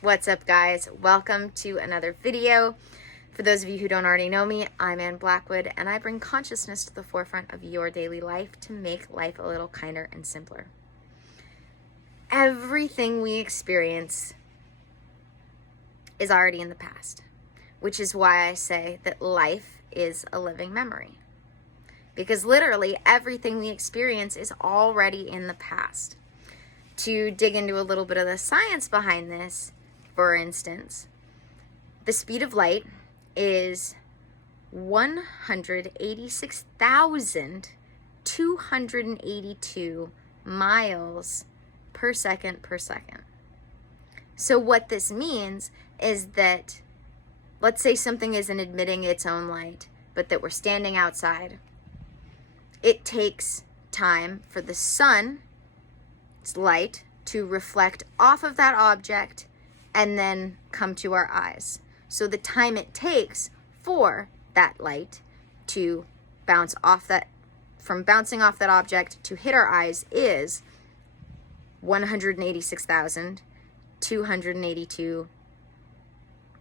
What's up, guys? Welcome to another video. For those of you who don't already know me, I'm Blackwood, and I bring consciousness to the forefront of your daily life to make life a little kinder and simpler. Everything we experience is already in the past, which is why I say that life is a living memory. Because literally everything we experience is already in the past. To dig into a little bit of the science behind this, for instance, the speed of light is 186,282 miles per second per second. So what this means is that, let's say something isn't emitting its own light, but that we're standing outside. It takes time for the sun's light to reflect off of that object and then come to our eyes. So the time it takes for that light to bounce off that, from bouncing off that object to hit our eyes, is 186,282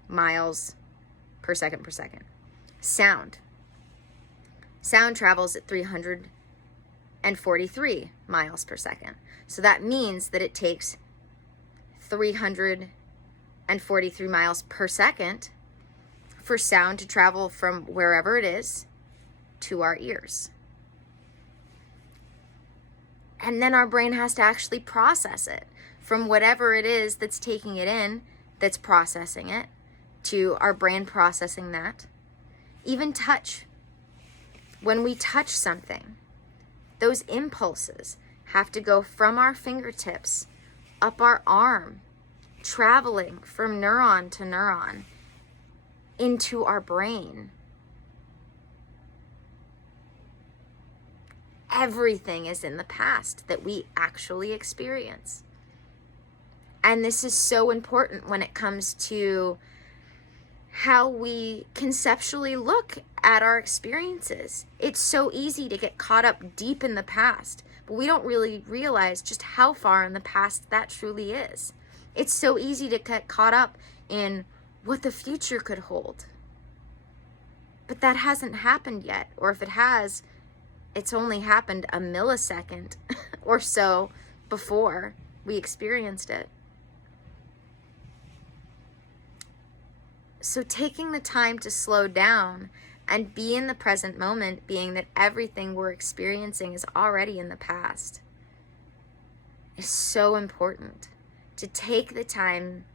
miles per second per second. Sound travels at 343 miles per second. So that means that it takes 343 miles per second for sound to travel from wherever it is to our ears. And then our brain has to actually process it from whatever it is that's taking it in, that's processing it, to our brain processing that. Even touch. When we touch something, those impulses have to go from our fingertips up our arm, traveling from neuron to neuron into our brain. Everything is in the past that we actually experience. And this is so important when it comes to how we conceptually look at our experiences. It's so easy to get caught up deep in the past, but we don't really realize just how far in the past that truly is. It's so easy to get caught up in what the future could hold. But that hasn't happened yet. Or if it has, it's only happened a millisecond or so before we experienced it. So taking the time to slow down and be in the present moment, being that everything we're experiencing is already in the past, is so important. To take the time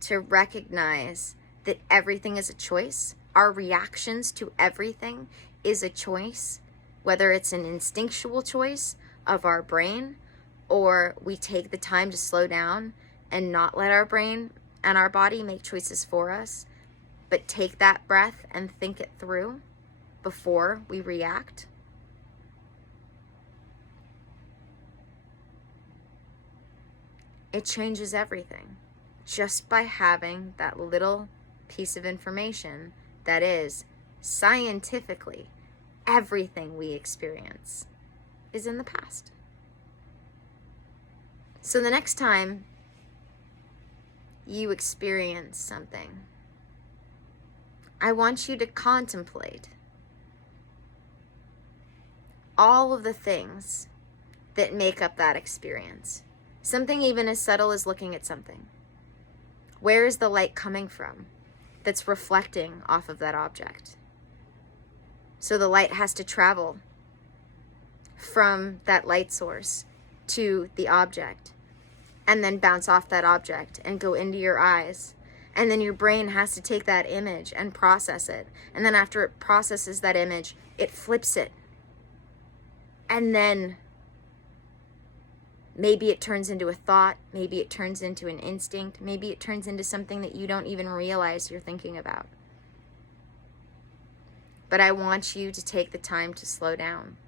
to recognize that everything is a choice. Our reactions to everything is a choice, whether it's an instinctual choice of our brain, or we take the time to slow down and not let our brain and our body make choices for us, but take that breath and think it through before we react. It changes everything just by having that little piece of information that is, scientifically, everything we experience is in the past. So the next time you experience something, I want you to contemplate all of the things that make up that experience. Something even as subtle as looking at something. Where is the light coming from that's reflecting off of that object? So the light has to travel from that light source to the object and then bounce off that object and go into your eyes. And then your brain has to take that image and process it. And then after it processes that image, it flips it. And then maybe it turns into a thought, maybe it turns into an instinct, maybe it turns into something that you don't even realize you're thinking about. But I want you to take the time to slow down,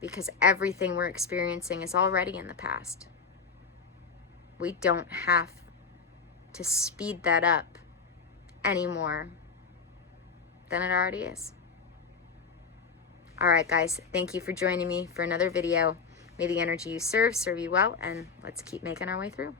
because everything we're experiencing is already in the past. We don't have to speed that up any more than it already is. All right, guys, thank you for joining me for another video. May the energy you serve you well, and let's keep making our way through.